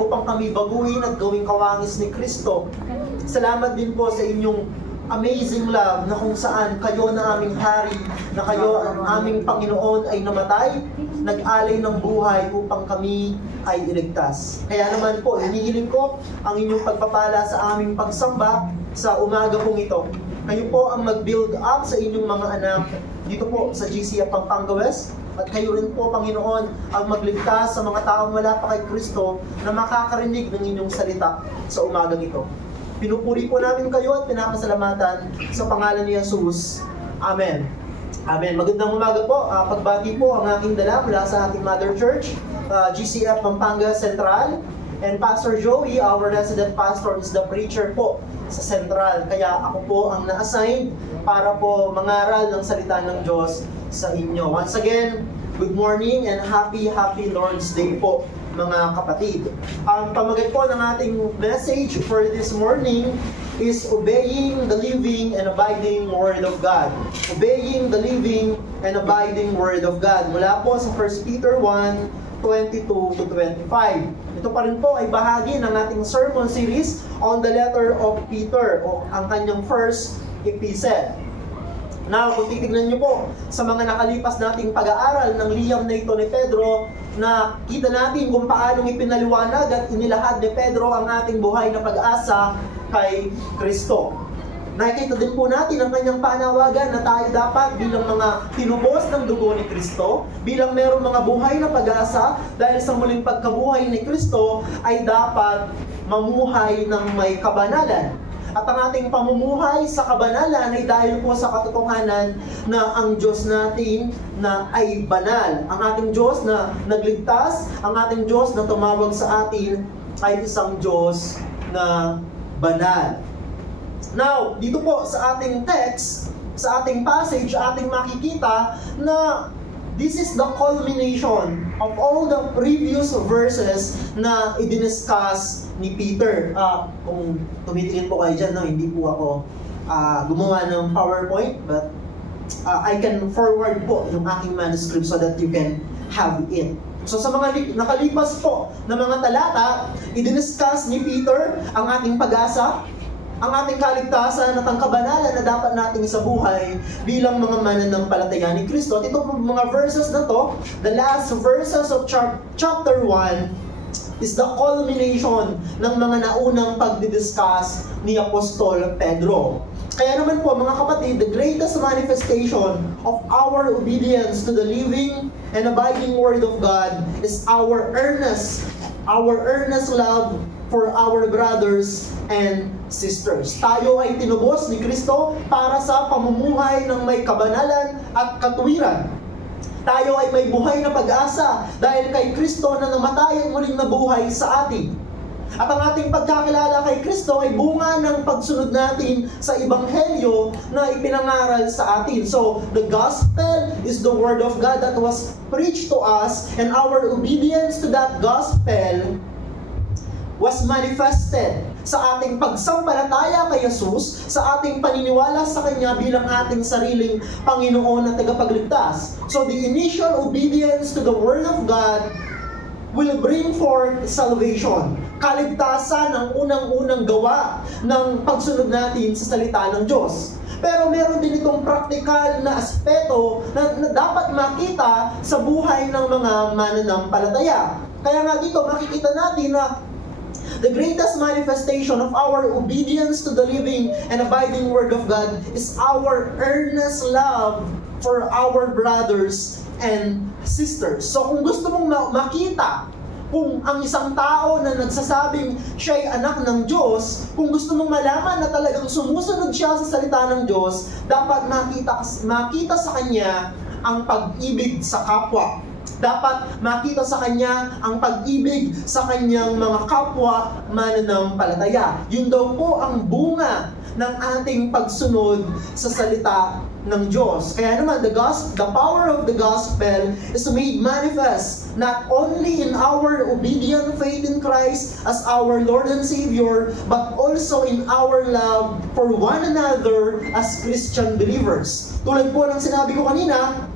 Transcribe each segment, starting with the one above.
upang kami baguhin at gawing kawangis ni Kristo. Salamat din po sa inyong amazing love na kung saan kayo na aming hari, na kayo ang aming Panginoon ay namatay, nag-alay ng buhay upang kami ay iligtas. Kaya naman po, hinihiling ko ang inyong pagpapala sa aming pagsamba sa umaga pong ito. Kayo po ang mag-build up sa inyong mga anak dito po sa GCF Pampanga West. At kayo rin po, Panginoon, ang magligtas sa mga taong wala pa kay Kristo na makakarinig ng inyong salita sa umagang ito. Pinupuri po namin kayo at pinapasalamatan sa pangalan ni Jesus. Amen. Amen. Magandang umaga po. Pagbati po ang aking dala mula sa ating Mother Church, GCF Pampanga Central. And Pastor Joey, our resident pastor, is the preacher po sa Central. Kaya ako po ang na-assign para po mangaral ng salita ng Diyos sa inyo. Once again, good morning and happy Lord's Day po, mga kapatid. Ang pamagat po ng ating message for this morning is obeying the living and abiding Word of God. Obeying the living and abiding Word of God. Mula po sa 1 Peter 1:22 to 25. Ito pa rin po ay bahagi ng ating sermon series on the letter of Peter, o ang kanyang first epistle. Now, kung titignan nyo po sa mga nakalipas nating pag-aaral ng liham na ito ni Pedro, na kita natin kung paano ipinaliwanag at inilahad ni Pedro ang ating buhay na pag-asa kay Kristo. Nakikita din po natin ang kanyang panawagan na tayo dapat bilang mga tinubos ng dugo ni Kristo, bilang mayroong mga buhay na pag-asa dahil sa muling pagkabuhay ni Kristo ay dapat mamuhay ng may kabanalan. At ang ating pamumuhay sa kabanalan ay dahil po sa katotohanan na ang Diyos natin na ay banal. Ang ating Diyos na nagligtas, ang ating Diyos na tumawag sa atin ay isang Diyos na banal. Now, dito po sa ating text, sa ating passage, ating makikita na this is the culmination of all the previous verses na i-discuss ni Peter. Kung tumitingin po kayo dyan, no, hindi po ako gumawa ng PowerPoint, but I can forward po yung aking manuscript so that you can have it. So sa mga nakalipas po na mga talata, i-discuss ni Peter ang ating pag-asa, ang ating kaligtasan at ang kabanalan na dapat nating sa buhay bilang mga mananampalataya ni Kristo. At ito po mga verses na to, the last verses of chapter 1 is the culmination ng mga naunang pagdidiscuss ni Apostol Pedro. Kaya naman po mga kapatid, the greatest manifestation of our obedience to the living and abiding Word of God is our earnest love for our brothers and sisters. Tayo ay tinubos ni Kristo para sa pamumuhay ng may kabanalan at katuwiran. Tayo ay may buhay na pag-asa dahil kay Kristo na namatay at muling nabuhay sa atin. At ang ating pagkakilala kay Kristo ay bunga ng pagsunod natin sa Ebanghelyo na ipinangaral sa atin. So, the gospel is the word of God that was preached to us, and our obedience to that gospel was manifested sa ating pagsampalataya kay Jesus, sa ating paniniwala sa Kanya bilang ating sariling Panginoon at tagapagligtas. So the initial obedience to the Word of God will bring forth salvation. Kaligtasan ang unang-unang gawa ng pagsunod natin sa salita ng Diyos. Pero meron din itong praktikal na aspeto na dapat makita sa buhay ng mga mananampalataya. Kaya nga dito makikita natin na the greatest manifestation of our obedience to the living and abiding Word of God is our earnest love for our brothers and sisters. So kung gusto mong makita kung ang isang tao na nagsasabing siya ay anak ng Diyos, kung gusto mong malaman na talagang sumusunod siya sa salita ng Diyos, dapat makita sa kanya ang pag-ibig sa kapwa. Dapat makita sa kanya ang pag-ibig sa kanyang mga kapwa mananampalataya. Yun daw po ang bunga ng ating pagsunod sa salita ng Diyos. Kaya naman, the power of the gospel is made manifest not only in our obedient faith in Christ as our Lord and Savior, but also in our love for one another as Christian believers. Tulad po ng sinabi ko kanina,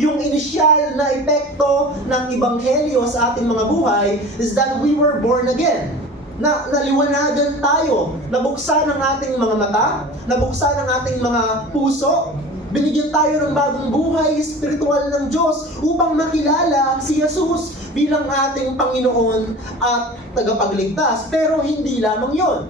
Yung inisyal na epekto ng Ebanghelyo sa ating mga buhay is that we were born again. Naliwanagan tayo, nabuksan ang ating mga mata, nabuksan ang ating mga puso, binigyan tayo ng bagong buhay espiritual ng Diyos upang makilala si Jesus bilang ating Panginoon at tagapagligtas. Pero hindi lamang yon.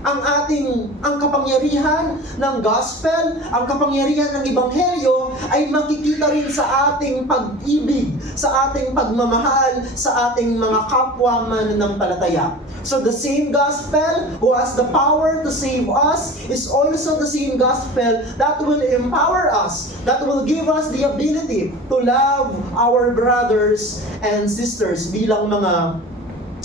Ang kapangyarihan ng gospel, ang kapangyarihan ng ebanghelyo ay makikita rin sa ating pag-ibig, sa ating pagmamahal, sa ating mga kapwa mananampalataya. So the same gospel who has the power to save us is also the same gospel that will empower us, that will give us the ability to love our brothers and sisters bilang mga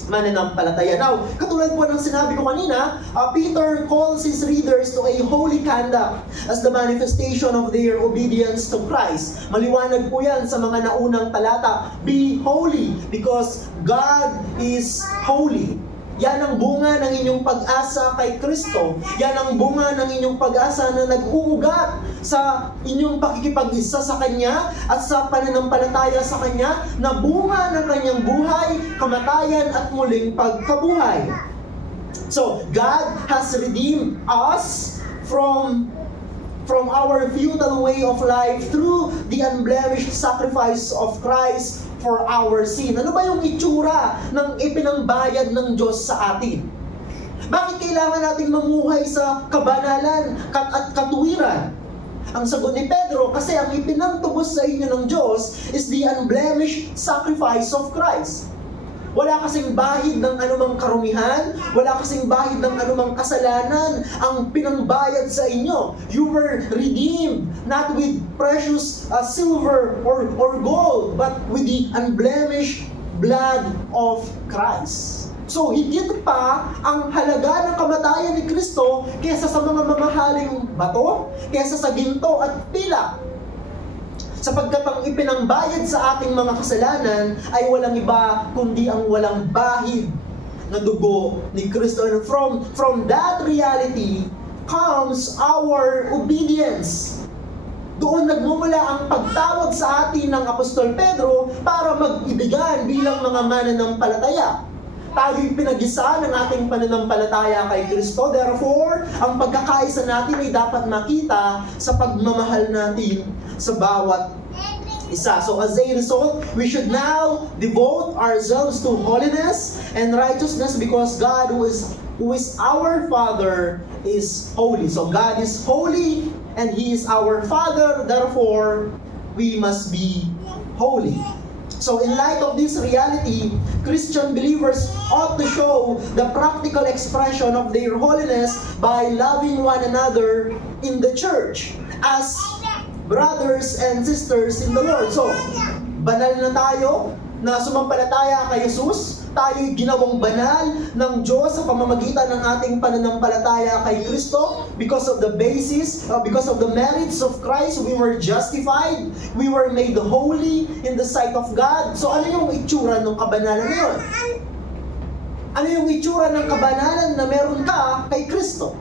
mananampalataya. Now, katulad po ng sinabi ko kanina, Peter calls his readers to a holy conduct as the manifestation of their obedience to Christ. Maliwanag po yan sa mga naunang talata. Be holy because God is holy. Yan ang bunga ng inyong pag-asa kay Kristo. Yan ang bunga ng inyong pag-asa na nag-uugat sa inyong pakikipag-isa sa Kanya at sa pananampalataya sa Kanya na bunga ng Kanyang buhay, kamatayan at muling pagkabuhay. So, God has redeemed us from our futile way of life through the unblemished sacrifice of Christ for our sin. Ano ba yung itsura ng ipinangbayad ng Diyos sa atin? Bakit kailangan nating mamuhay sa kabanalan at katuwiran? Ang sagot ni Pedro, kasi ang ipinagtubos sa inyo ng Diyos is the unblemished sacrifice of Christ. Wala kasing bahid ng anumang karumihan, wala kasing bahid ng anumang kasalanan ang pinangbayad sa inyo. You were redeemed not with precious silver or gold, but with the unblemished blood of Christ. So, higit pa ang halaga ng kamatayan ni Kristo kaysa sa mga mamahaling bato, kaysa sa ginto at pilak. Sapagkat ang ipinangbayad sa ating mga kasalanan ay walang iba kundi ang walang bahid na dugo ni Kristo. And from that reality comes our obedience. Doon nagmumula ang pagtawag sa atin ng Apostol Pedro para mag-ibigan bilang mga mananampalataya. Tayo'y pinag-isa ng ating pananampalataya kay Kristo. Therefore, ang pagkakaisa natin ay dapat makita sa pagmamahal natin sa bawat isa. So as a result, we should now devote ourselves to holiness and righteousness because God who is our Father is holy. So God is holy and He is our Father. Therefore, we must be holy. So in light of this reality, Christian believers ought to show the practical expression of their holiness by loving one another in the church as brothers and sisters in the Lord. So, banal na tayo na sumampalataya kay Jesus. Tayo'y ginawang banal ng Diyos sa pamamagitan ng ating pananampalataya kay Kristo. Because of the basis, because of the merits of Christ, we were justified. We were made holy in the sight of God. So, ano yung itsura ng kabanalan na yun? Ano yung itsura ng kabanalan na meron ka kay Kristo?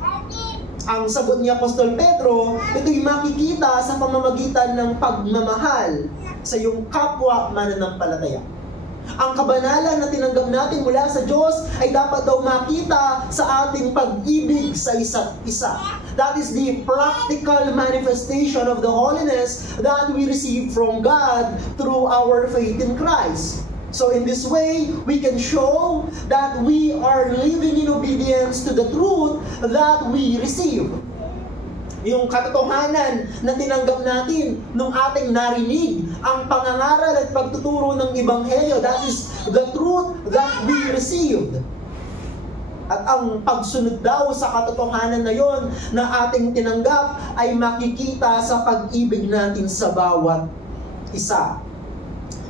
Ang sagot ni Apostol Pedro, ito'y makikita sa pamamagitan ng pagmamahal sa iyong kapwa mananampalataya. Ang kabanalan na tinanggap natin mula sa Diyos ay dapat daw makita sa ating pag-ibig sa isa't isa. That is the practical manifestation of the holiness that we receive from God through our faith in Christ. So in this way, we can show that we are living in obedience to the truth that we receive. Yung katotohanan na tinanggap natin nung ating narinig, ang pangangaral at pagtuturo ng Ebanghelyo, that is the truth that we received. At ang pagsunod daw sa katotohanan na yon na ating tinanggap ay makikita sa pag-ibig natin sa bawat isa.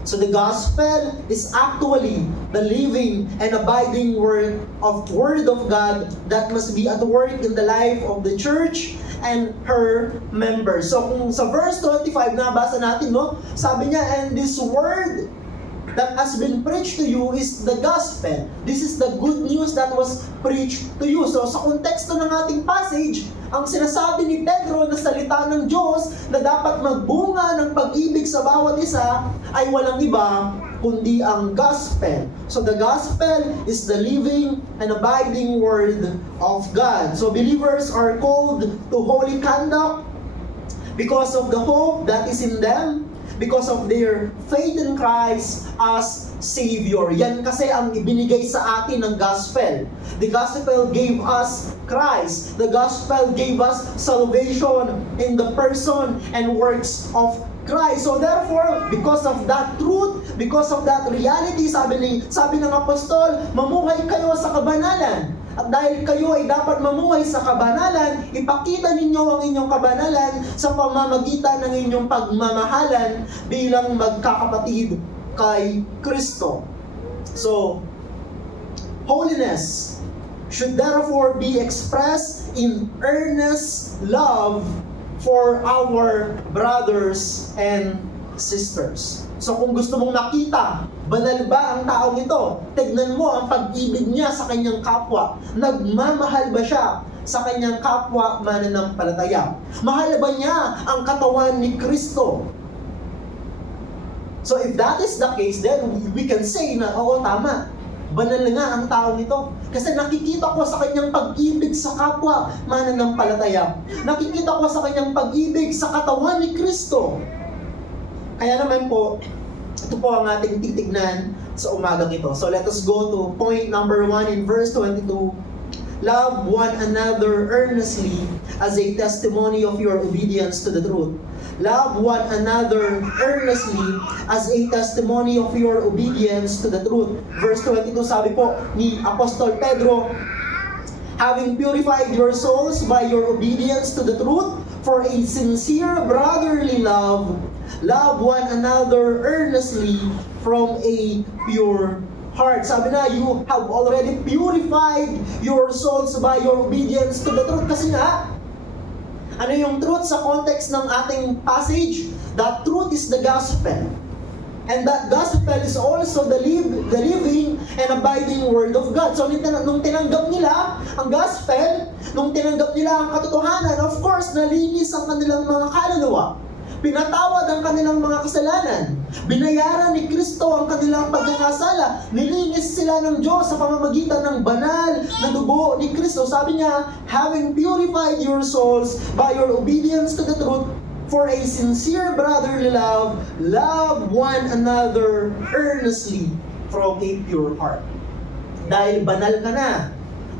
So the gospel is actually the living and abiding word of God that must be at work in the life of the church and her members. So kung sa verse 25 nabasa natin, no, sabi niya, and this word that has been preached to you is the gospel. This is the good news that was preached to you. So sa konteksto ng ating passage, ang sinasabi ni Pedro na salita ng Diyos na dapat magbunga ng pag-ibig sa bawat isa ay walang iba kundi ang gospel. So the gospel is the living and abiding word of God. So believers are called to holy conduct because of the hope that is in them, because of their faith in Christ as Savior. Yan kasi ang ibinigay sa atin ng gospel. The gospel gave us Christ. The gospel gave us salvation in the person and works of Christ. So therefore, because of that truth, because of that reality, sabi ng apostol, mamuhay kayo sa kabanalan. At dahil kayo ay dapat mamuhay sa kabanalan, ipakita ninyo ang inyong kabanalan sa pamamagitan ng inyong pagmamahalan bilang magkakapatid kay Kristo. So, holiness should therefore be expressed in earnest love for our brothers and sisters. So kung gusto mong makita, banal ba ang taong ito? Tignan mo ang pag-ibig niya sa kanyang kapwa. Nagmamahal ba siya sa kanyang kapwa mananampalataya? Mahal ba niya ang katawan ni Kristo? So if that is the case, then we can say na, oo, tama. Banal nga ang taong ito. Kasi nakikita ko sa kanyang pag-ibig sa kapwa mananampalataya. Nakikita ko sa kanyang pag-ibig sa katawan ni Kristo. Kaya naman po, ito po ang ating titignan sa umagang ito. So let us go to point number 1 in verse 22. Love one another earnestly as a testimony of your obedience to the truth. Love one another earnestly as a testimony of your obedience to the truth. Verse 22, sabi po ni Apostol Pedro, having purified your souls by your obedience to the truth, for a sincere brotherly love, love one another earnestly from a pure heart. Sabi na, you have already purified your souls by your obedience to the truth. Kasi nga, ano yung truth sa context ng ating passage? That truth is the gospel. And that gospel is also the living and abiding word of God. So nung tinanggap nila ang gospel, nung tinanggap nila ang katotohanan, of course, nalinis ang kanilang mga kaluluwa. Pinatawad ang kanilang mga kasalanan. Binayaran ni Kristo ang kanilang pagkakasala. Nilinis sila ng Diyos sa pamamagitan ng banal na dugo ni Kristo. Sabi niya, having purified your souls by your obedience to the truth, for a sincere brotherly love, love one another earnestly from a pure heart. Dahil banal ka na,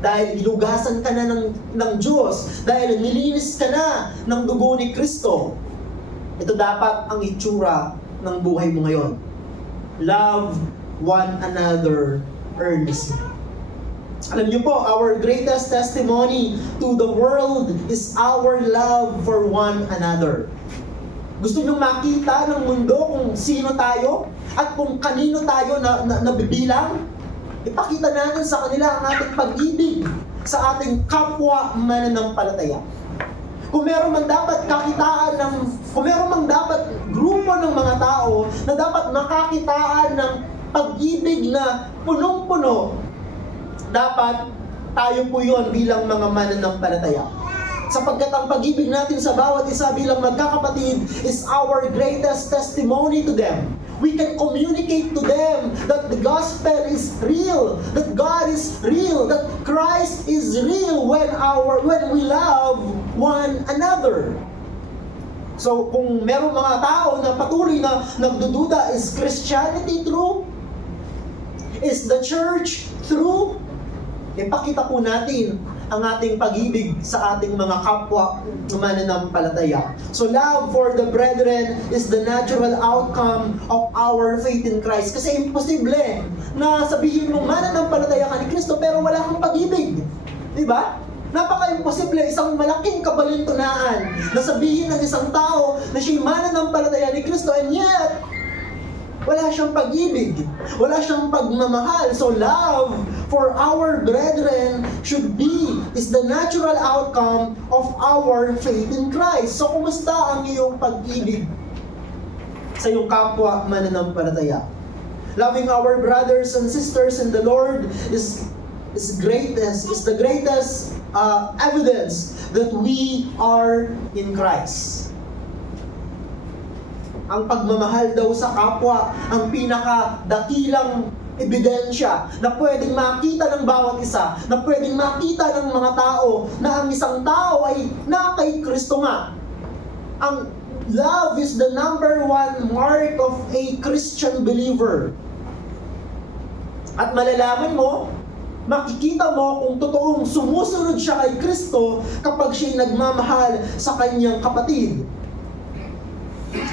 dahil ilugasan ka na ng Diyos, dahil nilinis ka na ng dugo ni Kristo, ito dapat ang itsura ng buhay mo ngayon. Love one another earnestly. Alam niyo po, our greatest testimony to the world is our love for one another. Gusto niyo makita ng mundo kung sino tayo at kung kanino tayo nabibilang? Ipakita natin sa kanila ang ating pag-ibig sa ating kapwa mananampalataya. Kung meron man dapat kung meron man dapat grupo ng mga tao na dapat makakitaan ng pag-ibig na punong-puno, dapat tayo po yun bilang mga mananampalataya. Sapagkat ang pag-ibig natin sa bawat isa bilang magkakapatid is our greatest testimony to them. We can communicate to them that the gospel is real, that God is real, that Christ is real when we love one another. So kung meron mga tao na patuloy na nagdududa, is Christianity true? Is the church true? Ipakita po natin ang ating pag-ibig sa ating mga kapwa mananampalataya. So love for the brethren is the natural outcome of our faith in Christ. Kasi imposible na sabihin mong mananampalataya ka ni Kristo pero wala kang pag-ibig. Diba? Napaka-imposible, isang malaking kabalintunaan na sabihin ng isang tao na siya'y mananampalataya ni Kristo and yet wala siyang pag-ibig, wala siyang pagmamahal. So love for our brethren is the natural outcome of our faith in Christ. So kumusta ang iyong pag-ibig sa iyong kapwa mananampalataya? Loving our brothers and sisters in the Lord is the greatest evidence that we are in Christ. Ang pagmamahal daw sa kapwa ang pinakadakilang ebidensya na pwedeng makita ng bawat isa, na pwedeng makita ng mga tao na ang isang tao ay na kay Kristo nga. Ang love is the number one mark of a Christian believer. At malalaman mo, makikita mo kung totoong sumusunod siya kay Kristo kapag siya'y nagmamahal sa kanyang kapatid.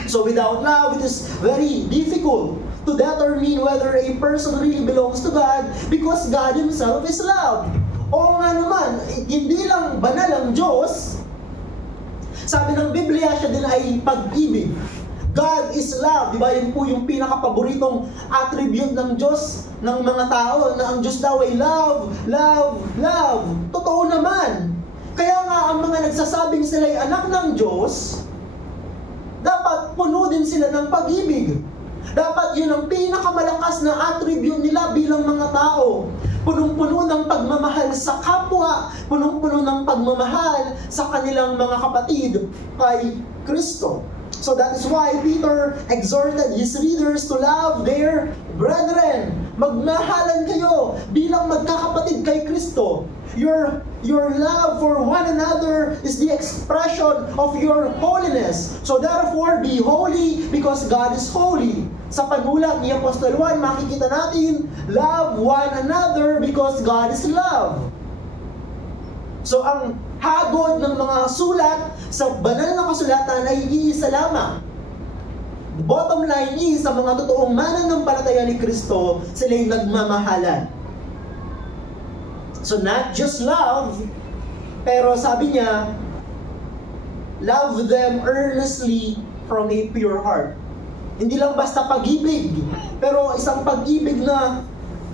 So without love, it is very difficult to determine whether a person really belongs to God because God Himself is love. O nga naman, hindi lang banal ang Diyos. Sabi ng Biblia, siya din ay pag-ibig. God is love. Diba? Yun po yung pinakapaboritong attribute ng Diyos, ng mga tao, na ang Diyos daw ay love, love, love. Totoo naman. Kaya nga, ang mga nagsasabing sila ay anak ng Diyos, dapat puno din sila ng pag-ibig. Dapat yun ang pinakamalakas na attribute nila bilang mga tao. Punong-puno ng pagmamahal sa kapwa, punong-puno ng pagmamahal sa kanilang mga kapatid kay Kristo. So that is why Peter exhorted his readers to love their brethren. Magmahalan kayo bilang magkakapatid kay Kristo. Your love for one another is the expression of your holiness. So therefore, be holy because God is holy. Sa panulat ni Apostol Juan, makikita natin, love one another because God is love. So ang hagod ng mga sulat sa banal na kasulatan ay iisa lamang. The bottom line is, sa mga totoong mananampalataya ni Kristo, sila'y nagmamahalan. So not just love, pero sabi niya, love them earnestly from a pure heart. Hindi lang basta pag-ibig, pero isang pag-ibig na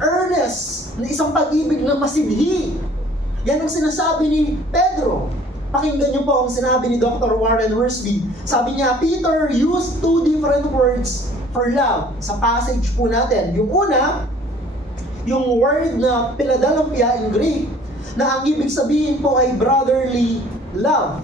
earnest, na isang pag-ibig na masidhi. Yan ang sinasabi ni Pedro. Pakinggan niyo po ang sinabi ni Dr. Warren Wiersbe. Sabi niya, Peter used two different words for love sa passage po natin. Yung una, yung word na Philadelphia in Greek, na ang ibig sabihin po ay brotherly love.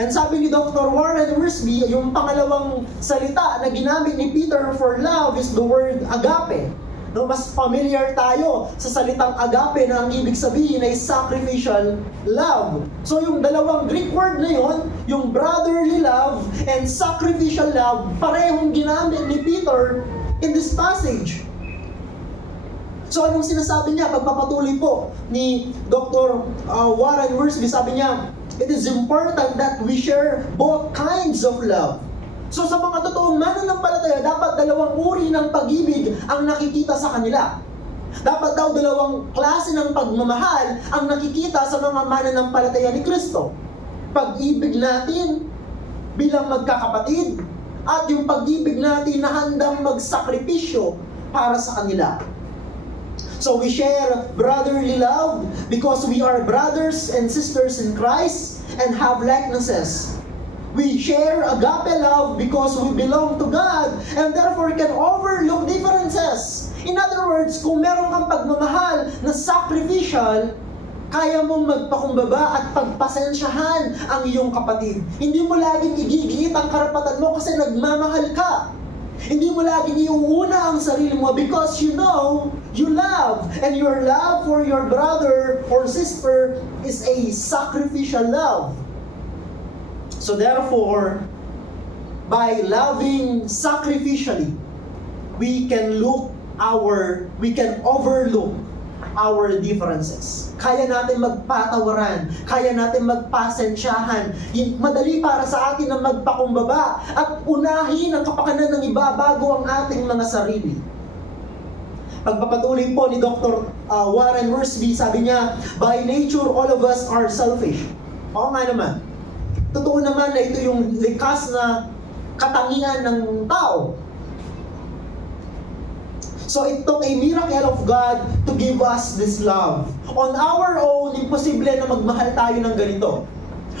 And sabi ni Dr. Warren Wiersbe, yung pangalawang salita na ginamit ni Peter for love is the word agape. No, mas familiar tayo sa salitang agape na ang ibig sabihin ay sacrificial love. So yung dalawang Greek word na yon, yung brotherly love and sacrificial love, parehong ginamit ni Peter in this passage. So anong sinasabi niya? Pagpapatuloy po ni Dr. Warren Wiersbe, sabi niya, it is important that we share both kinds of love. So sa mga totoong mananampalataya, dapat dalawang uri ng pag-ibig ang nakikita sa kanila. Dapat daw dalawang klase ng pagmamahal ang nakikita sa mga mananampalataya ni Kristo. Pag-ibig natin bilang magkakapatid at yung pag-ibig natin na handang magsakripisyo para sa kanila. So we share brotherly love because we are brothers and sisters in Christ and have likenesses. We share agape love because we belong to God and therefore can overlook differences. In other words, kung meron kang pagmamahal na sacrificial, kaya mong magpakumbaba at pagpasensyahan ang iyong kapatid. Hindi mo laging igigit ang karapatan mo kasi nagmamahal ka. Hindi mo laging iuuna ang sarili mo because you know you love. And your love for your brother or sister is a sacrificial love. So therefore, by loving sacrificially, we can overlook our differences. Kaya natin magpatawaran, kaya natin magpasensyahan. Madali para sa atin na magpakumbaba at unahin ang kapakanan ng iba bago ang ating mga sarili. Pagpapatuloy po ni Dr. Warren Wiersbe, sabi niya, by nature, all of us are selfish. Oo nga naman. Totoo naman na ito yung likas na katangian ng tao. So it took a miracle of God to give us this love. On our own, imposible na magmahal tayo ng ganito.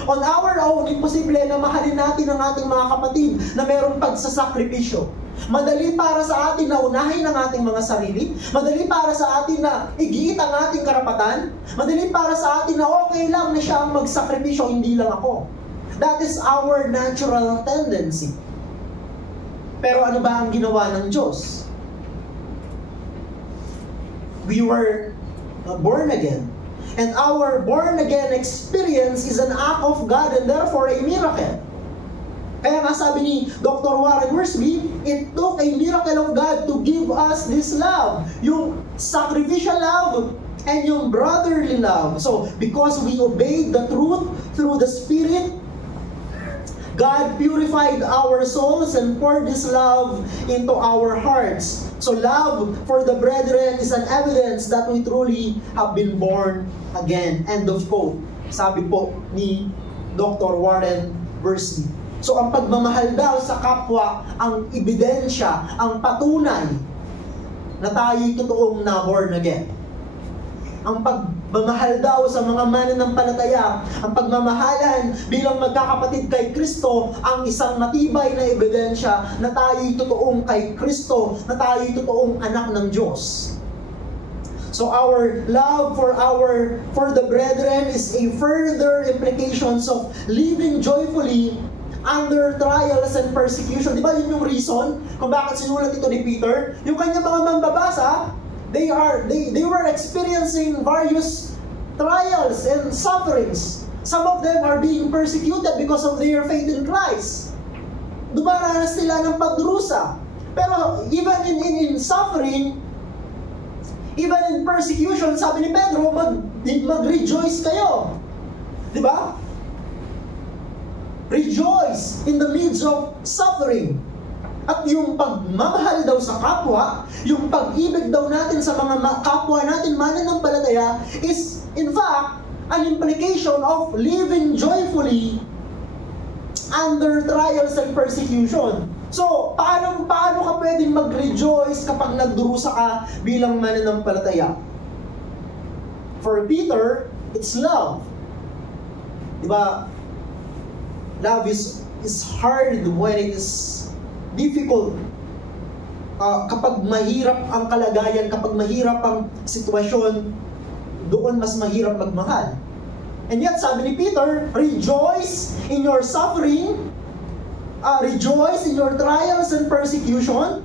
On our own, imposible na mahalin natin ang ating mga kapatid na mayroong pagsasakripisyo. Madali para sa atin na unahin ang ating mga sarili. Madali para sa atin na igiit ang ating karapatan. Madali para sa atin na okay lang na siya ang magsakripisyo, hindi lang ako. That is our natural tendency. Pero ano ba ang ginawa ng Diyos? We were born again. And our born again experience is an act of God and therefore a miracle. Kaya nga sabi ni Dr. Warren Wiersbe, it took a miracle of God to give us this love. Yung sacrificial love and yung brotherly love. So, because we obeyed the truth through the Spirit, God purified our souls and poured His love into our hearts. So love for the brethren is an evidence that we truly have been born again. End of quote. Sabi po ni Dr. Warren Wiersbe. So ang pagmamahal daw sa kapwa, ang ebidensya, ang patunay na tayo'y totoong na born again. Ang pagmamahal daw sa mga mananampalataya, ang pagmamahalan bilang magkakapatid kay Kristo, ang isang matibay na ebidensya na tayo'y totoong kay Kristo, na tayo'y totoong anak ng Diyos. So our love for the brethren is a further implications of living joyfully under trials and persecution. Di ba yun yung reason kung bakit sinulat ito ni Peter? Yung kanyang mga mambabasa, they were experiencing various trials and sufferings. Some of them are being persecuted because of their faith in Christ. Dumaranas sila ng pagdurusa. Pero even in suffering, even in persecution, sabi ni Pedro, mag-rejoice kayo. Di ba? Rejoice in the midst of suffering. At yung pagmamahal daw sa kapwa, yung pag-ibig daw natin sa mga kapwa natin mananampalataya is in fact an implication of living joyfully under trials and persecution. So, paano ka pwedeng mag-rejoice kapag nagdurusa ka bilang mananampalataya? For Peter, it's love. Diba? Love is hard when it is difficult. Kapag mahirap ang kalagayan, kapag mahirap ang sitwasyon, doon mas mahirap magmahal. And yet, sabi ni Peter, rejoice in your suffering, rejoice in your trials and persecution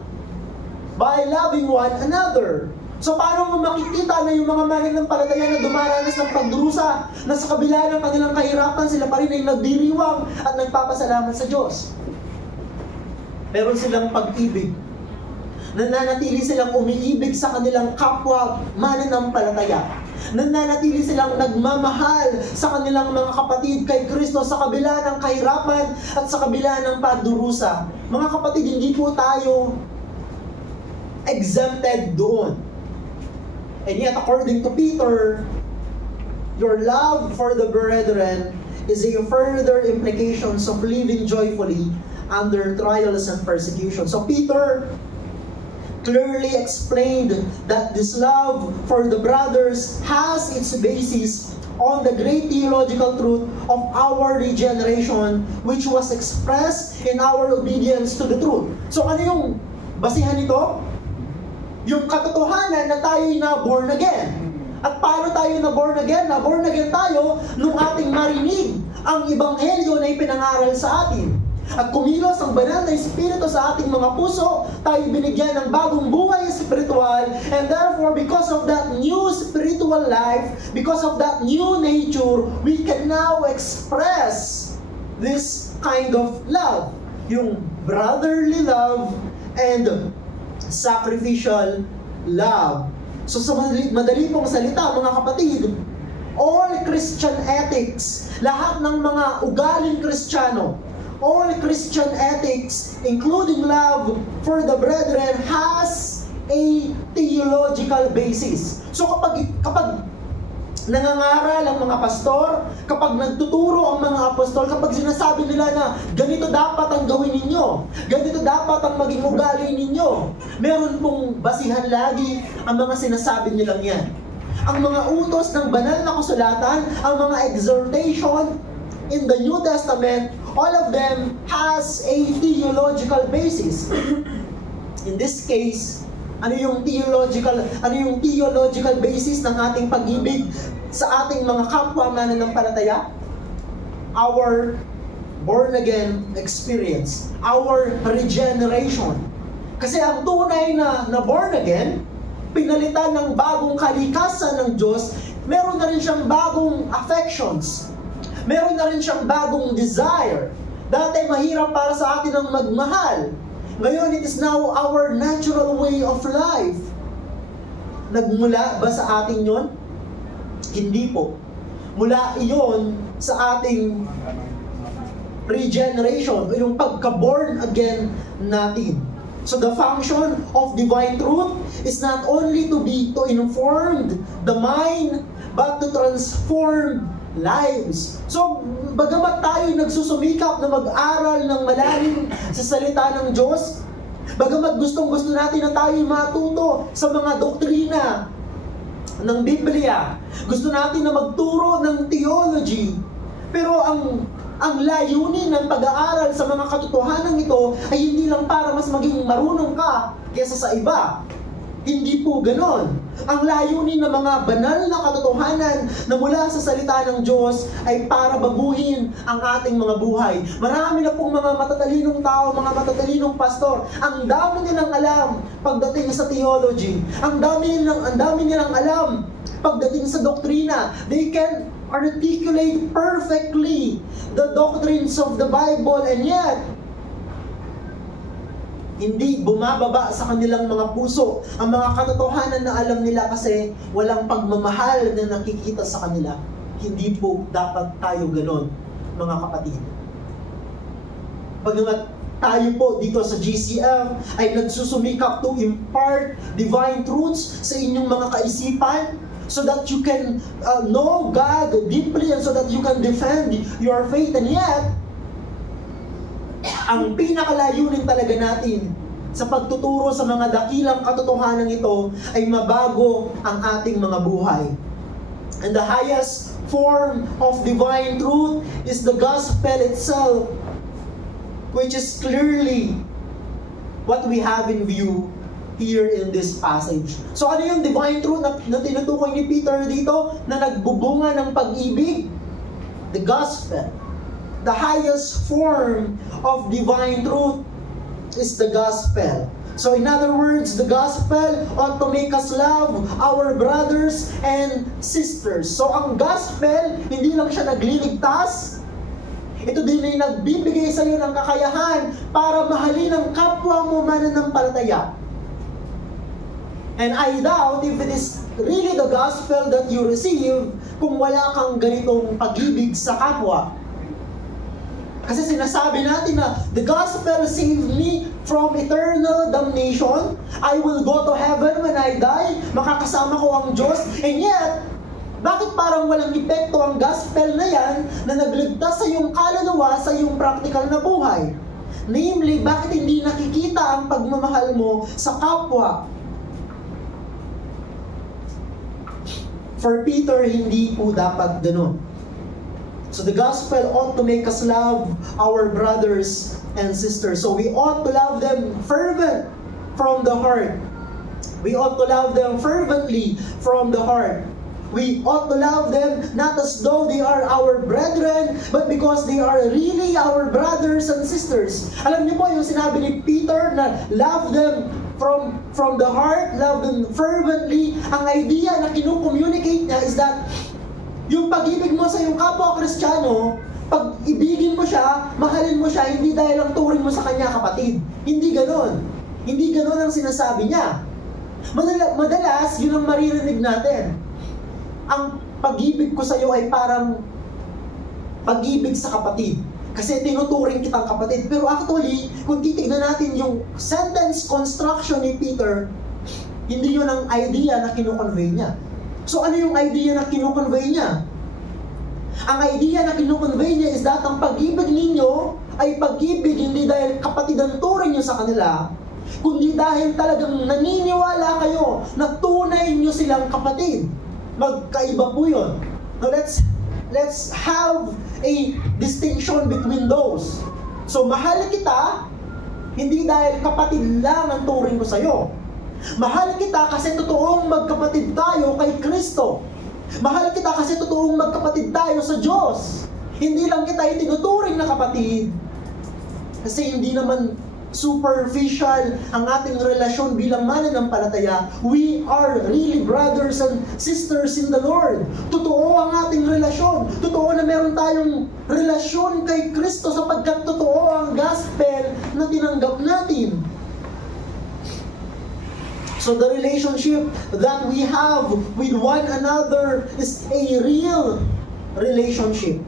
by loving one another. So, paano mo makikita na yung mga mananampalataya na dumaranas ng pagdurusa, na sa kabila ng kanilang kahirapan, sila pa rin ay nagdiriwang at nagpapasalamat sa Diyos? Meron silang pag-ibig. Nananatili silang umiibig sa kanilang kapwa mananampalataya. Nananatili silang nagmamahal sa kanilang mga kapatid kay Kristo sa kabila ng kahirapan at sa kabila ng pagdurusa. Mga kapatid, hindi po tayo exempted doon. And yet, according to Peter, your love for the brethren is a further implications of living joyfully under trials and persecution. So Peter clearly explained that this love for the brothers has its basis on the great theological truth of our regeneration, which was expressed in our obedience to the truth. So ano yung basihan nito? Yung katotohanan na tayo'y na born again. At paano tayo na born again? Na born again tayo nung ating marinig ang ebanghelyo na ipinangaral sa atin. At kumilos ang banal na Espiritu sa ating mga puso, tayo binigyan ng bagong buhay espiritual, and therefore, because of that new spiritual life, because of that new nature, we can now express this kind of love. Yung brotherly love and sacrificial love. So sa madali pong salita, mga kapatid, all Christian ethics, lahat ng mga ugaling Kristiyano, all Christian ethics, including love for the brethren, has a theological basis. So kapag nangangaral ang mga pastor, kapag nagtuturo ang mga apostol, kapag sinasabi nila na ganito dapat ang gawin ninyo, ganito dapat ang maging ugali ninyo, meron pong basihan lagi ang mga sinasabi nilang yan. Ang mga utos ng banal na kasulatan, ang mga exhortation in the New Testament, all of them has a theological basis. In this case, ano yung theological basis ng ating pag-ibig sa ating mga kapwa mananampalataya? Our born-again experience, our regeneration. Kasi ang tunay na born-again, pinalitan ng bagong kalikasan ng Diyos, meron na rin siyang bagong affections. Meron na rin siyang bagong desire. Dati mahirap para sa atin ang magmahal. Ngayon, it is now our natural way of life. Nagmula ba sa atin yon? Hindi po. Mula iyon sa ating regeneration, yung pagka-born again natin. So the function of divine truth is not only to inform the mind, but to transform lives. So, bagamat tayo nagsusumikap na mag-aral ng malalim sa salita ng Diyos, bagamat gustong-gusto natin na tayo matuto sa mga doktrina ng Biblia, gusto natin na magturo ng theology, pero ang layunin ng pag-aaral sa mga katotohanan ito ay hindi lang para mas maging marunong ka kaysa sa iba. Hindi po ganon. Ang layunin ng mga banal na katotohanan na mula sa salita ng Diyos ay para baguhin ang ating mga buhay. Marami na pong mga matatalinong tao, mga matatalinong pastor, ang dami nilang alam pagdating sa theology. Ang dami nilang alam pagdating sa doktrina. They can articulate perfectly the doctrines of the Bible, and yet hindi bumababa sa kanilang mga puso ang mga katotohanan na alam nila kasi walang pagmamahal na nakikita sa kanila. Hindi po dapat tayo ganon, mga kapatid. Bagamat tayo po dito sa GCF ay nagsusumikap to impart divine truths sa inyong mga kaisipan so that you can know God deeply and so that you can defend your faith, and yet ang pinakalayunin talaga natin sa pagtuturo sa mga dakilang katotohanan ito ay mabago ang ating mga buhay. And the highest form of divine truth is the gospel itself, which is clearly what we have in view here in this passage. So ano yung divine truth na tinutukoy ni Peter dito na nagbubunga ng pag-ibig? The gospel. The highest form of divine truth is the gospel. So in other words, the gospel ought to make us love our brothers and sisters. So ang gospel, hindi lang siya nagliligtas, ito din ay nagbibigay sa iyo ng kakayahan para mahalin ang kapwa mo mananampalataya. And I doubt if it is really the gospel that you receive kung wala kang ganitong pag-ibig sa kapwa. Kasi sinasabi natin na the gospel saved me from eternal damnation. I will go to heaven when I die. Makakasama ko ang Diyos. And yet, bakit parang walang epekto ang gospel na yan na nagligtas sa iyong kaluluwa sa iyong practical na buhay? Namely, bakit hindi nakikita ang pagmamahal mo sa kapwa? For Peter, hindi po dapat ganun. So the gospel ought to make us love our brothers and sisters. So we ought to love them fervent from the heart. We ought to love them fervently from the heart. We ought to love them not as though they are our brethren, but because they are really our brothers and sisters. Alam niyo po yung sinabi ni Peter na love them from the heart, love them fervently. Ang idea na kinu-communicate niya is that yung pag-ibig mo sa iyong kapwa Kristiyano, pag ibigin mo siya, mahalin mo siya, hindi dahil lang turing mo sa kanya kapatid. Hindi ganon. Hindi ganon ang sinasabi niya. Madalas, yun ang maririnig natin. Ang pag-ibig ko sa iyo ay parang pag-ibig sa kapatid. Kasi tinuturing kitang kapatid. Pero actually, kung titignan natin yung sentence construction ni Peter, hindi yun ang idea na kinu-convey niya. So ano yung idea na kinu-convey niya? Ang idea na kinu-convey niya is that ang pag-ibig ninyo ay pag-ibig hindi dahil kapatid ang turing niyo sa kanila, kundi dahil talagang naniniwala kayo na tunay niyo silang kapatid. Magkaiba po yun. Now let's have a distinction between those. So mahal kita, hindi dahil kapatid lang ang turing ko sa'yo. Mahal kita kasi totoong magkapatid tayo kay Kristo. Mahal kita kasi totoong magkapatid tayo sa Diyos. Hindi lang kita itinuturing na kapatid. Kasi hindi naman superficial ang ating relasyon bilang mananampalataya. We are really brothers and sisters in the Lord. Totoo ang ating relasyon. Totoo na meron tayong relasyon kay Kristo sapagkat totoo ang gospel na tinanggap natin. So the relationship that we have with one another is a real relationship.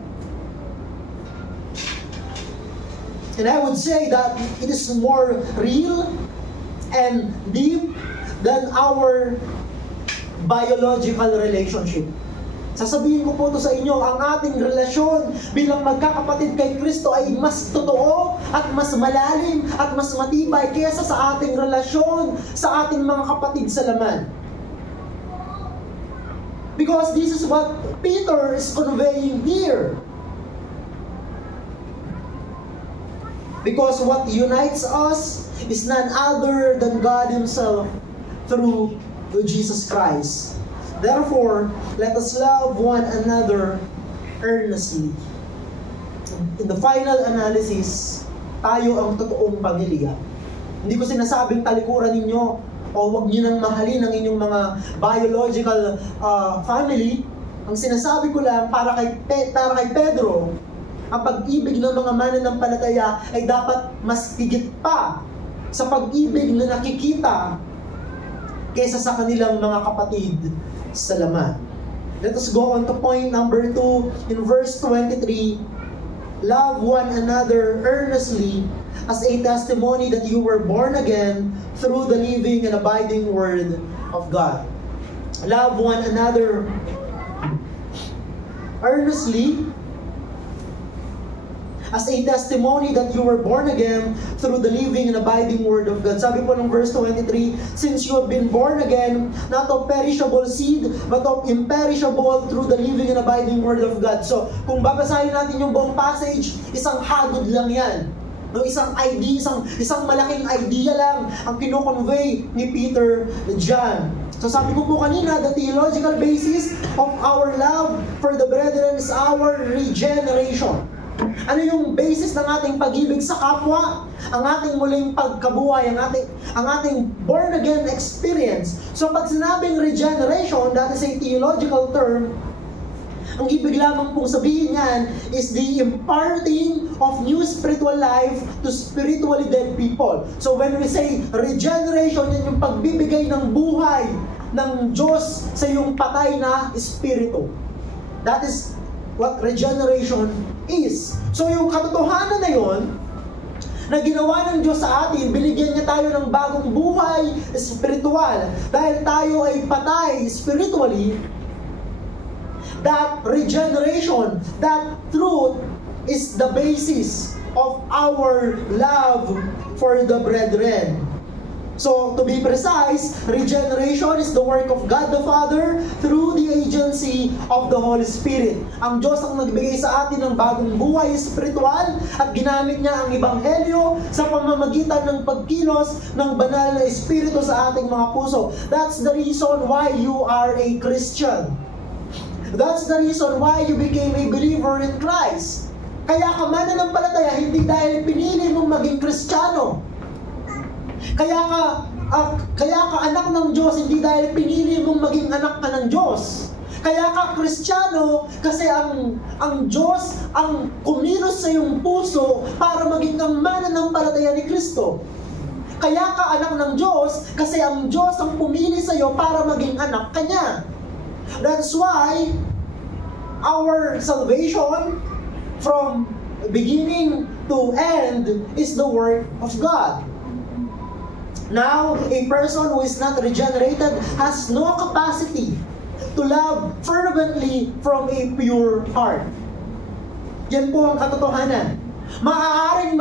And I would say that it is more real and deep than our biological relationship. Sasabihin ko po ito sa inyo, ang ating relasyon bilang magkakapatid kay Kristo ay mas totoo at mas malalim at mas matibay kaysa sa ating relasyon sa ating mga kapatid sa laman. Because this is what Peter is conveying here. Because what unites us is none other than God Himself through Jesus Christ. Therefore, let us love one another earnestly. In the final analysis, tayo ang totoong pamilya. Hindi ko sinasabing talikuran ninyo o huwag nyo nang mahalin ang inyong mga biological family. Ang sinasabi ko lang para kay Pedro, ang pag-ibig ng mga mananampalataya ay dapat mas higit pa sa pag-ibig na nakikita kaysa sa kanilang mga kapatid sa laman. Let us go on to point number 2 in verse 23. Love one another earnestly as a testimony that you were born again through the living and abiding Word of God. Love one another earnestly as a testimony that you were born again through the living and abiding Word of God. Sabi po ng verse 23, since you have been born again, not of perishable seed, but of imperishable through the living and abiding Word of God. So, kung babasahin natin yung buong passage, isang hagod lang yan. No, isang idea, isang malaking idea lang ang kino-convey ni Peter John. So sabi ko po kanina, the theological basis of our love for the brethren is our regeneration. Ano yung basis ng ating pag-ibig sa kapwa? Ang ating muling pagkabuhay, ang ating born-again experience. So pag sinabing regeneration, that is a theological term, ang ibig lamang pong sabihin niyan is the imparting of new spiritual life to spiritually dead people. So when we say regeneration, yan yung pagbibigay ng buhay ng Diyos sa iyong patay na espiritu. That is what regeneration is. So yung katotohanan na yon na ginawa ng Diyos sa atin, binigyan niya tayo ng bagong buhay spiritual. Dahil tayo ay patay spiritually, that regeneration, that truth is the basis of our love for the brethren. So, to be precise, regeneration is the work of God the Father through the agency of the Holy Spirit. Ang Diyos ang nagbigay sa atin ng bagong buhay spiritual at ginamit niya ang Ebanghelyo sa pamamagitan ng pagkilos ng banal na Espiritu sa ating mga puso. That's the reason why you are a Christian. That's the reason why you became a believer in Christ. Kaya ka mananampalataya hindi dahil pinili mong maging Kristiyano. Kaya ka anak ng Diyos, hindi dahil pinili mong maging anak ka ng Diyos. Kaya ka Kristiyano kasi ang Diyos ang kumilos sa iyong puso para maging ang mananampalataya ni Kristo. Kaya ka anak ng Diyos kasi ang Diyos ang pumili sa iyo para maging anak ka niya. That's why our salvation from beginning to end is the work of God. Now, a person who is not regenerated has no capacity to love fervently from a pure heart. Yan po ang katotohanan. Maaaring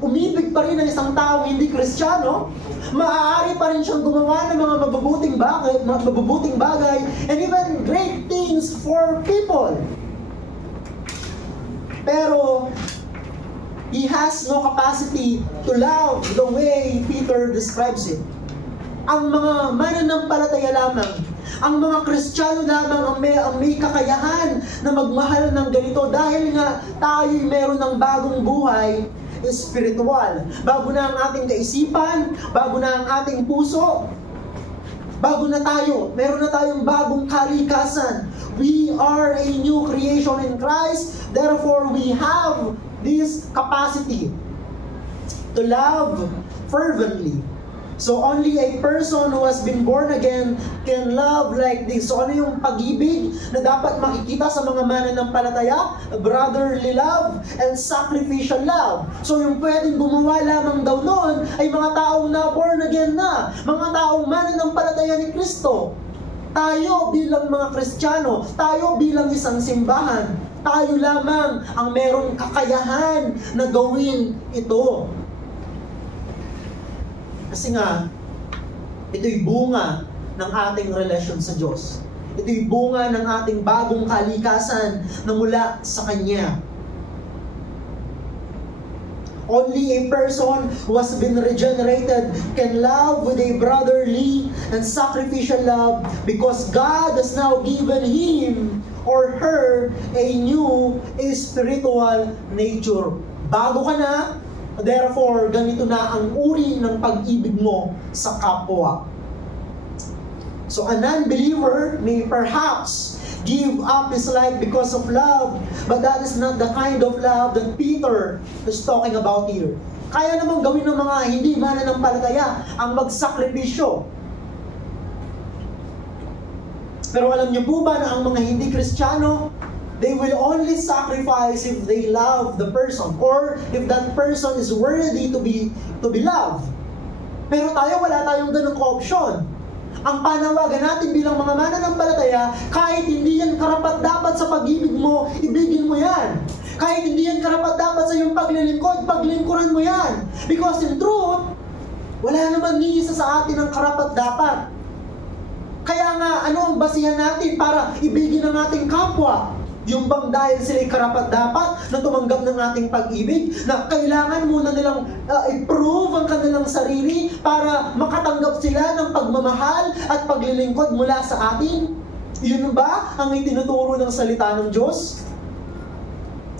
umibig pa rin ang isang taong hindi Kristiyano, maaari pa rin siyang gumawa ng mga mabubuting bagay, and even great things for people. Pero, He has no capacity to love the way Peter describes it. Ang mga mananampalataya lamang, ang mga Kristiyano lamang ang may kakayahan na magmahal ng ganito dahil nga tayo'y meron ng bagong buhay espiritual. Bago na ang ating kaisipan, bago na ang ating puso, bago na tayo, meron na tayong bagong kalikasan. We are a new creation in Christ, therefore we have this capacity to love fervently. So only a person who has been born again can love like this. So ano yung pag-ibig na dapat makikita sa mga mananampalataya? Brotherly love and sacrificial love. So yung pwedeng gumawa lamang daw noon ay mga taong na born again na, mga taong mananampalataya ni Kristo. Tayo bilang mga Kristiyano, tayo bilang isang simbahan, tayo lamang ang merong kakayahan na gawin ito. Kasi nga, ito'y bunga ng ating relasyon sa Diyos. Ito'y bunga ng ating bagong kalikasan na mula sa Kanya. Only a person who has been regenerated can love with a brotherly and sacrificial love because God has now given him or her a new spiritual nature. Bago ka na, therefore, ganito na ang uri ng pag-ibig mo sa kapwa. So a non-believer may perhaps give up his life because of love, but that is not the kind of love that Peter is talking about here. Kaya namang gawin ng mga hindi mananampalataya ang magsakripisyo. Pero alam niyo po ba na ang mga hindi Kristiyano, they will only sacrifice if they love the person or if that person is worthy to be loved. Pero tayo, wala tayong ganung option. Ang panawagan natin bilang mga mananampalataya, kahit hindi yan karapat-dapat sa pag-ibig mo, ibigin mo yan. Kahit hindi yan karapat-dapat sa iyong paglilingkod, paglingkuran mo yan. Because in truth, wala naman ni isa sa atin ang karapat-dapat. Kaya nga, ano ang basihan natin para ibigin ang ating kapwa? Yung bang dahil sila'y karapat-dapat na tumanggap ng ating pag-ibig, na kailangan muna nilang i-prove ang kanilang sarili para makatanggap sila ng pagmamahal at paglilingkod mula sa atin? Yun ba ang itinuturo ng salita ng Diyos?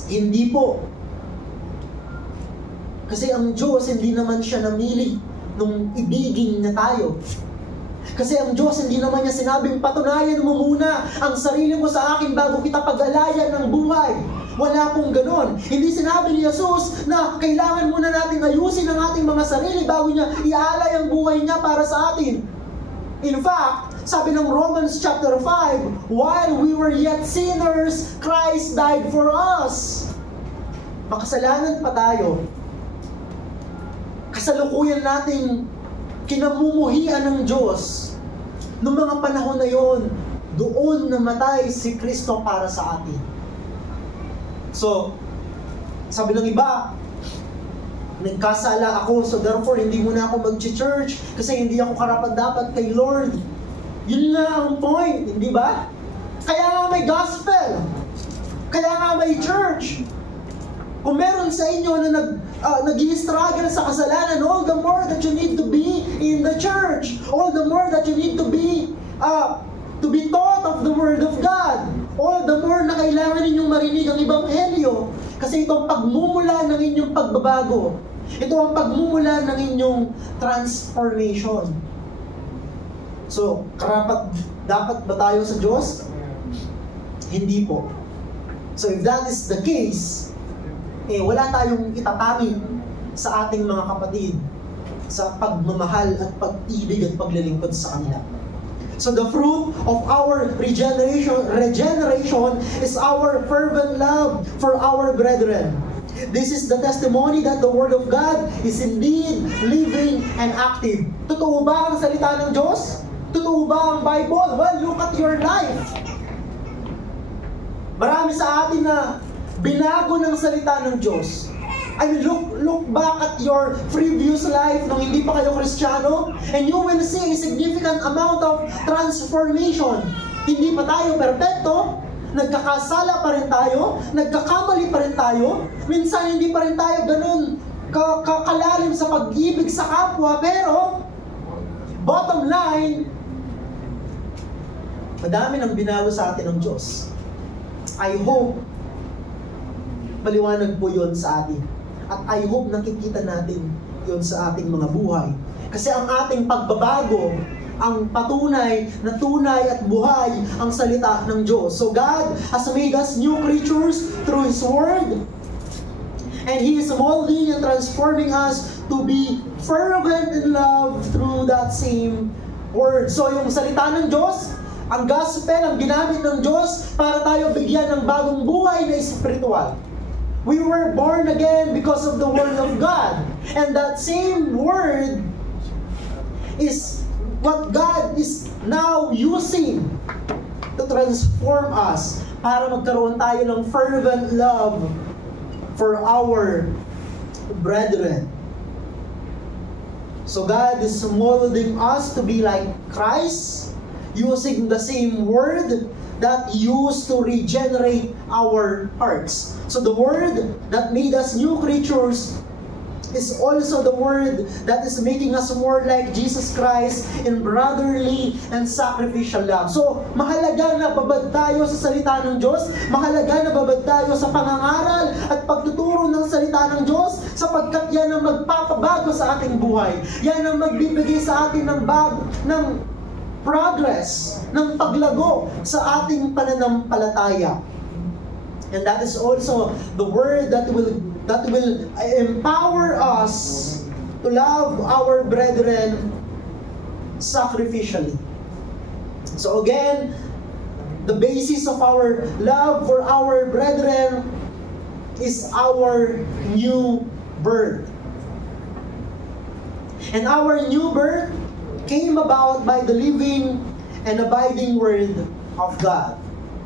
Hindi po. Kasi ang Diyos, hindi naman siya namili nung ibigin na tayo. Kasi ang Diyos, hindi naman niya sinabing patunayan mo muna ang sarili mo sa akin bago kita pag-alayan ng buhay. Wala pong ganon. Hindi sinabi ni Jesus na kailangan muna natin ayusin ang ating mga sarili bago niya ialay ang buhay niya para sa atin. In fact, sabi ng Romans chapter 5, while we were yet sinners, Christ died for us. Makasalanan pa tayo. Kasalukuyan nating kinamumuhian ng Diyos. Noong mga panahon na yon, doon namatay si Kristo para sa atin. So, sabi ng iba, nagkasala ako, so therefore hindi muna ako mag-church kasi hindi ako karapat-dapat kay Lord. Yun nga ang point, hindi ba? Kaya nga may gospel. Kaya nga may church. Kung meron sa inyo na nag-i-struggle sa kasalanan, all the more that you need to be in the church. All the more that you need to be taught of the Word of God. All the more na kailangan ninyong marinig ang Ebanghelyo. Kasi ito ang pagmumula ng inyong pagbabago. Ito ang pagmumula ng inyong transformation. So, dapat ba tayo sa Diyos? Hindi po. So, if that is the case, wala tayong itatangi sa ating mga kapatid sa pagmamahal at pag-ibig at paglilingkod sa kanila. So the fruit of our regeneration is our fervent love for our brethren. This is the testimony that the Word of God is indeed living and active. Totoo ba ang salita ng Diyos? Totoo ba ang Bible? Well, look at your life. Marami sa atin na binago ng salita ng Diyos. I mean, look back at your previous life nung hindi pa kayo Kristiyano, and you will see a significant amount of transformation. Hindi pa tayo perfecto, Nagkakasala pa rin tayo, nagkakamali pa rin tayo, minsan hindi pa rin tayo ganun kakalalim sa pag-ibig sa kapwa, pero bottom line, madami nang binago sa atin ng Diyos. I hope maliwanag po yun sa atin. At I hope nakikita natin yun sa ating mga buhay. Kasi ang ating pagbabago, ang patunay na tunay at buhay ang salita ng Diyos. So God has made us new creatures through His Word. And He is molding and transforming us to be fervent in love through that same Word. So yung salita ng Diyos, ang gospel, ang ginamit ng Diyos para tayo bigyan ng bagong buhay na espiritual. We were born again because of the Word of God. And that same Word is what God is now using to transform us para magkaroon tayo ng fervent love for our brethren. So God is molding us to be like Christ, using the same Word that He used to regenerate our hearts. So the Word that made us new creatures is also the Word that is making us more like Jesus Christ in brotherly and sacrificial love. So, mahalaga na babad tayo sa salita ng Diyos, mahalaga na babad tayo sa pangangaral at pagtuturo ng salita ng Diyos, sapagkat yan ang magpapabago sa ating buhay. Yan ang magbibigay sa atin ng progress, ng paglago sa ating pananampalataya. And that is also the Word that will empower us to love our brethren sacrificially. So again, the basis of our love for our brethren is our new birth. And our new birth came about by the living and abiding Word of God.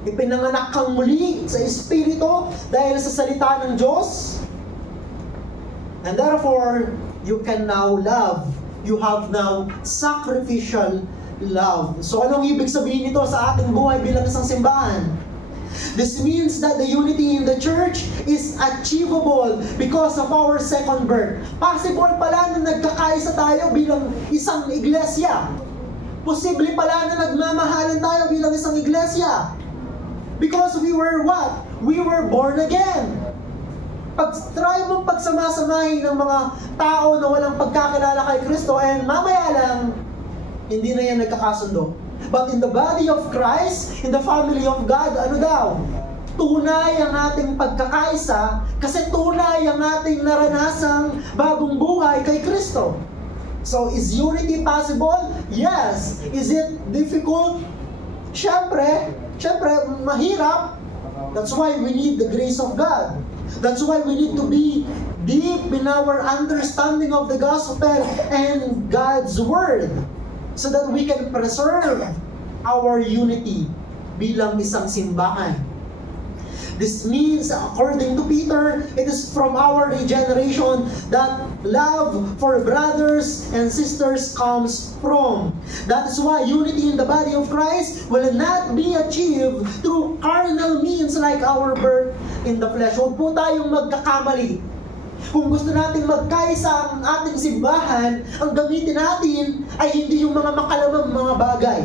Ipinanganak kang muli sa Espiritu dahil sa salita ng Diyos. And therefore, you can now love. You have now sacrificial love. So anong ibig sabihin nito sa ating buhay bilang isang simbahan? This means that the unity in the church is achievable because of our second birth. Possible pala na nagkakaisa tayo bilang isang iglesia. Posible pala na nagmamahalan tayo bilang isang iglesia. Because we were what? We were born again. Try mong pagsamasamahin ng mga tao na walang pagkakilala kay Kristo and mamaya lang, hindi na yan nagkakasundo. But in the body of Christ, in the family of God, ano daw? Tunay ang ating pagkakaisa kasi tunay ang ating naranasang bagong buhay kay Kristo. So, is unity possible? Yes. Is it difficult? Siyempre, mahirap. That's why we need the grace of God. That's why we need to be deep in our understanding of the gospel and God's Word so that we can preserve our unity bilang isang simbahan. This means, according to Peter, it is from our regeneration that love for brothers and sisters comes from. That is why unity in the body of Christ will not be achieved through carnal means like our birth in the flesh. Huwag po tayong magkakamali. Kung gusto nating magkaisa ang ating simbahan, ang gamitin natin ay hindi yung mga makalamang mga bagay.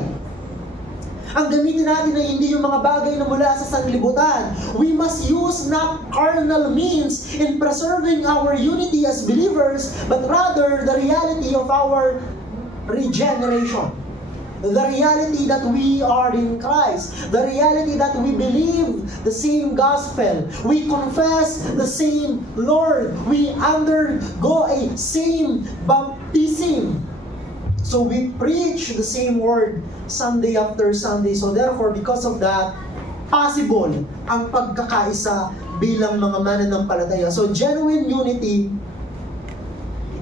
Ang gamitin natin ay hindi yung mga bagay na mula sa sanlibutan. We must use not carnal means in preserving our unity as believers, but rather the reality of our regeneration. The reality that we are in Christ. The reality that we believe the same gospel. We confess the same Lord. We undergo a same baptism. So we preach the same word Sunday after Sunday. So therefore, because of that, possible ang pagkakaisa bilang mga mananampalataya. So genuine unity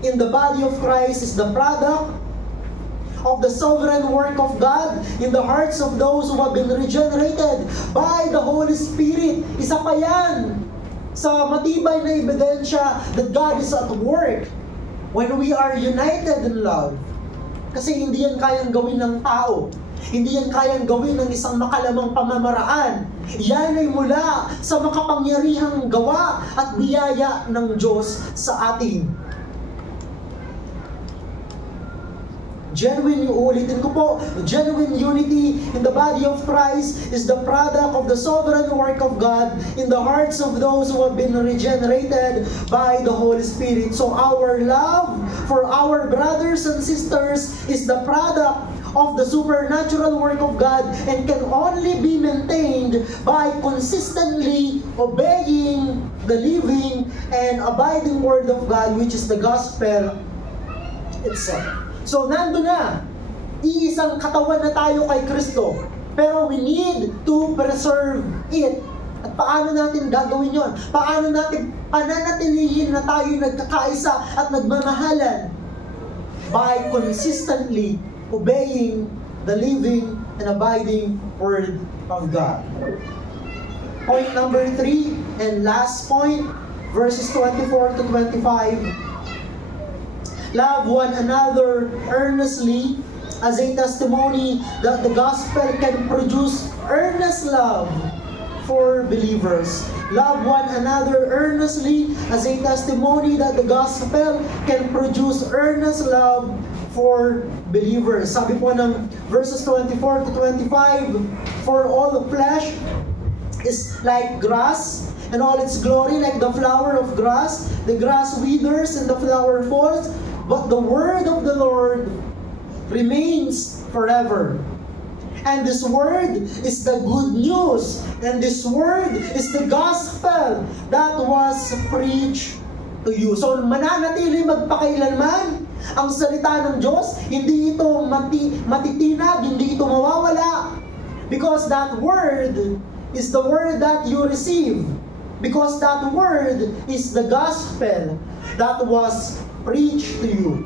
in the body of Christ is the product of the sovereign work of God in the hearts of those who have been regenerated by the Holy Spirit. Isa pa yan sa matibay na ebidensya that God is at work when we are united in love. Kasi hindi yan kayang gawin ng tao. Hindi yan kayang gawin ng isang makalamang pamamaraan. Yan ay mula sa makapangyarihang gawa at biyaya ng Diyos sa atin. Ulitin ko po, genuine unity in the body of Christ is the product of the sovereign work of God in the hearts of those who have been regenerated by the Holy Spirit. So our love for our brothers and sisters is the product of the supernatural work of God and can only be maintained by consistently obeying the living and abiding Word of God, which is the gospel itself. So, nando na. Iisang katawan na tayo kay Kristo. Pero we need to preserve it. At paano natin gagawin yon? Paano natin pananatilihin na tayo nagkakaisa at nagmamahalan? By consistently obeying the living and abiding Word of God. Point number 3 and last point, verses 24 to 25. Love one another earnestly as a testimony that the gospel can produce earnest love for believers. Love one another earnestly as a testimony that the gospel can produce earnest love for believers. Sabi po ng verses 24 to 25, for all the flesh is like grass, and all its glory like the flower of grass. The grass withers and the flower falls, but the word of the Lord remains forever. And this word is the good news. And this word is the gospel that was preached to you. So mananatili magpakailanman ang salita ng Diyos. Hindi ito matitinag, hindi ito mawawala. Because that word is the word that you receive. Because that word is the gospel that was preached to you.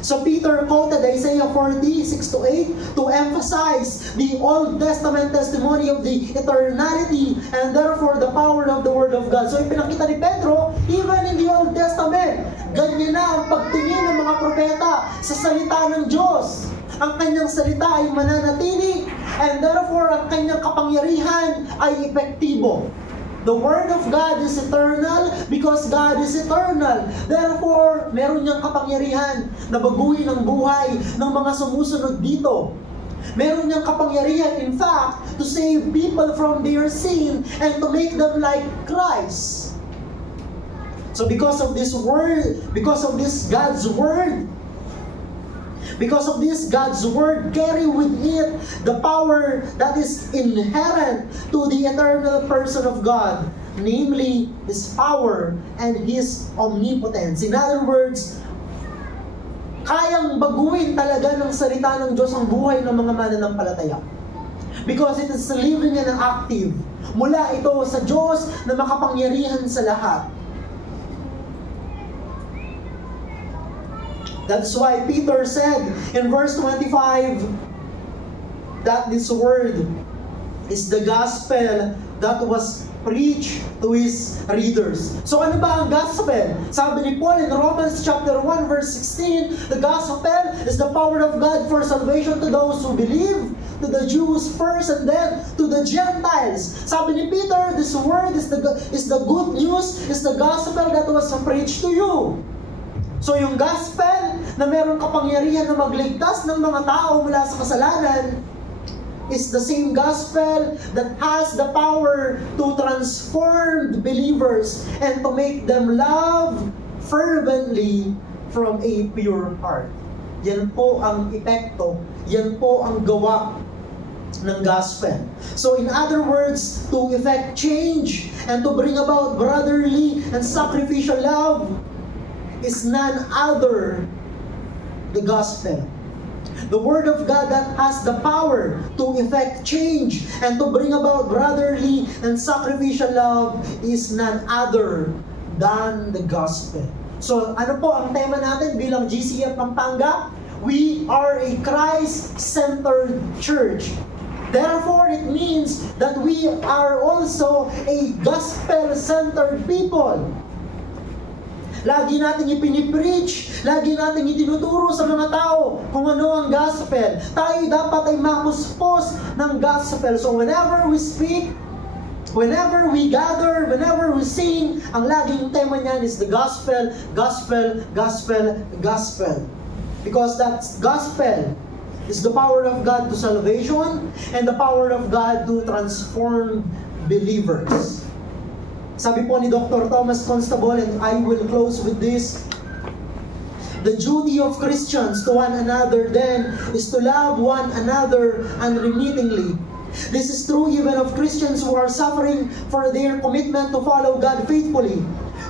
So Peter quoted Isaiah 40:6-8 to emphasize the Old Testament testimony of the eternality and therefore the power of the Word of God. So ipinakita ni Pedro, even in the Old Testament, ganyan na ang pagtingin ng mga propeta sa salita ng Diyos. Ang kanyang salita ay mananatili and therefore ang kanyang kapangyarihan ay epektibo. The Word of God is eternal because God is eternal. Therefore, meron niyang kapangyarihan na baguhin ang buhay ng mga sumusunod dito. Meron niyang kapangyarihan, in fact, to save people from their sin and to make them like Christ. So because of this Word, because of this God's Word, because of this, God's Word carry with it the power that is inherent to the eternal person of God, namely His power and His omnipotence. In other words, kayang baguhin talaga ng salita ng Diyos ang buhay ng mga mananampalataya. Because it is living and active. Mula ito sa Diyos na makapangyarihan sa lahat. That's why Peter said in verse 25 that this word is the gospel that was preached to his readers. So ano ba ang gospel? Sabi ni Paul in Romans chapter 1 verse 16, the gospel is the power of God for salvation to those who believe, to the Jews first and then to the Gentiles. Sabi ni Peter, this word is the good news, is the gospel that was preached to you. So yung gospel na meron kapangyarihan na magligtas ng mga tao mula sa kasalanan is the same gospel that has the power to transform the believers and to make them love fervently from a pure heart. Yan po ang epekto, yan po ang gawa ng gospel. So in other words, to effect change and to bring about brotherly and sacrificial love is none other the gospel. The Word of God that has the power to effect change and to bring about brotherly and sacrificial love is none other than the gospel. So ano po ang tema natin bilang GCF Pampanga? We are a Christ-centered church. Therefore, it means that we are also a gospel-centered people. Lagi nating ipinipreach, lagi nating itinuturo sa mga tao kung ano ang gospel. Tayo dapat ay mapuspos ng gospel. So whenever we speak, whenever we gather, whenever we sing, ang laging tema niyan is the gospel, gospel, gospel, gospel. Because that gospel is the power of God to salvation and the power of God to transform believers. Sabi po ni Dr. Thomas Constable, and I will close with this, the duty of Christians to one another then is to love one another unremittingly. This is true even of Christians who are suffering for their commitment to follow God faithfully.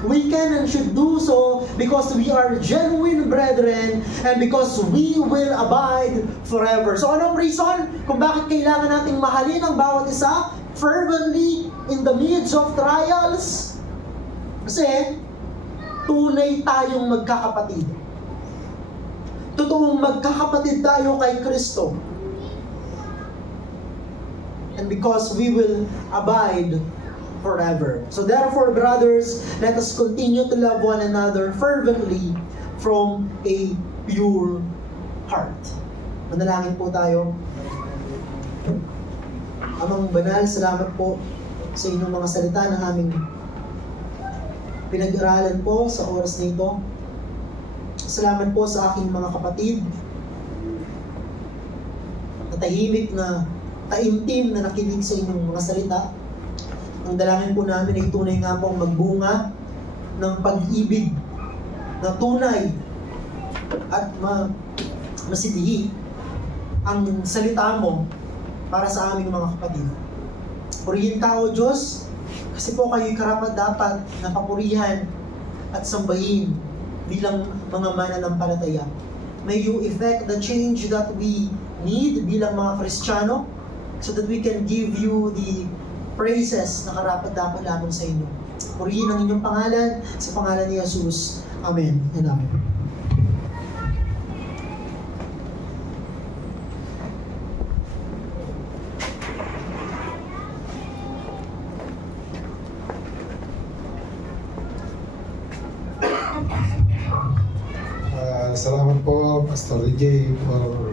We can and should do so because we are genuine brethren and because we will abide forever. So anong reason kung bakit kailangan nating mahalin ang bawat isa fervently in the midst of trials? Kasi tunay tayong magkakapatid. Totoong magkakapatid tayo kay Kristo. And because we will abide forever. So therefore, brothers, let us continue to love one another fervently from a pure heart. Manalangin po tayo. Amang banal, salamat po sa inyong mga salita na aming pinag-aralan po sa oras na ito. Salamat po sa aking mga kapatid na tahimik na taimtim na nakinig sa inyong mga salita. Ang dalangin po namin ay tunay nga pong magbunga ng pag-ibig na tunay at masidihi ang salita mo para sa aming mga kapatid. Purihin ka, O Diyos, kasi po kayo'y karapat-dapat na papurihan at sambahin bilang mga mananampalataya. May you effect the change that we need bilang mga Kristiyano so that we can give you the praises na karapat-dapat lamang sa inyo. Purihin ang inyong pangalan sa pangalan ni Jesus. Amen and amen. Salamat po, Pastor DJ, for